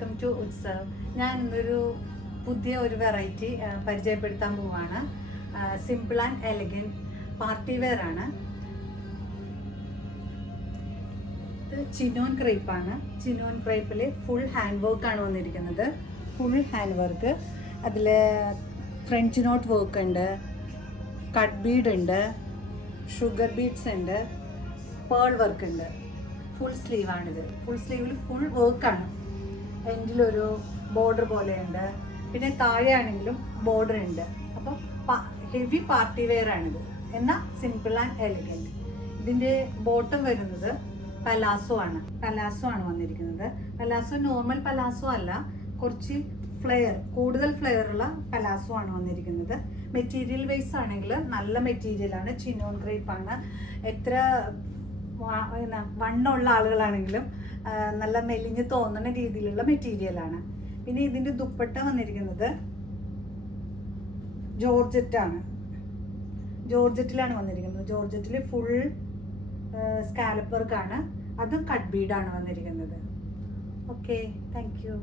Welcome to Utsav. ഞാൻ ഇന്നൊരു പുതിയ ഒരു വെറൈറ്റി പരിചയപ്പെടുത്താൻ പോവാണ്. Simple and elegant party wear ആണ്. ഇത് ചിനോൻ ക്രേപ്പാണ്. ചിനോൻ ക്രേപ്പിൽ ഫുൾ ഹാൻഡ് വർക്കാണ് വന്നിരിക്കുന്നത്. Full hand work. അതിൽ ഫ്രഞ്ച് നോട്ട് വർക്ക് ഉണ്ട്, കട്ട് ബീഡ് ഉണ്ട്, ഷുഗർ ബീഡ്സ് ഉണ്ട്, പേൾ വർക്ക് ഉണ്ട്. ഫുൾ സ്ലീവാണിത്. ഫുൾ സ്ലീവിൽ ഫുൾ വർക്കാണ്. എൻഡിലൊരു ബോർഡർ പോലെയുണ്ട്, പിന്നെ താഴെയാണെങ്കിലും ബോർഡർ ഉണ്ട്. അപ്പം ഹെവി പാർട്ടി വെയർ ആണിത്, എന്നാൽ സിമ്പിൾ ആൻഡ് എലഗൻറ്റ്. ഇതിൻ്റെ ബോട്ടം വരുന്നത് പലാസോ ആണ്. പലാസോ ആണ് വന്നിരിക്കുന്നത്. പലാസോ നോർമൽ പലാസോ അല്ല, കുറച്ച് ഫ്ലെയർ, കൂടുതൽ ഫ്ലെയർ ഉള്ള പലാസോ ആണ് വന്നിരിക്കുന്നത്. മെറ്റീരിയൽ വൈസ് ആണെങ്കിൽ നല്ല മെറ്റീരിയലാണ്. ചിനോൻ ക്രേപ്പാണ്. എത്ര വണ്ണമുള്ള ആളുകളാണെങ്കിലും നല്ല മെലിഞ്ഞ് തോന്നുന്ന രീതിയിലുള്ള മെറ്റീരിയലാണ്. പിന്നെ ഇതിൻ്റെ ദുപ്പട്ട വന്നിരിക്കുന്നത് ജോർജറ്റാണ്. ജോർജറ്റിലാണ് വന്നിരിക്കുന്നത്. ജോർജറ്റിൽ ഫുൾ സ്കാലപ്പ് വർക്കാണ്. അതും കട്ട് ബീഡാണ് വന്നിരിക്കുന്നത്. Okay, thank you.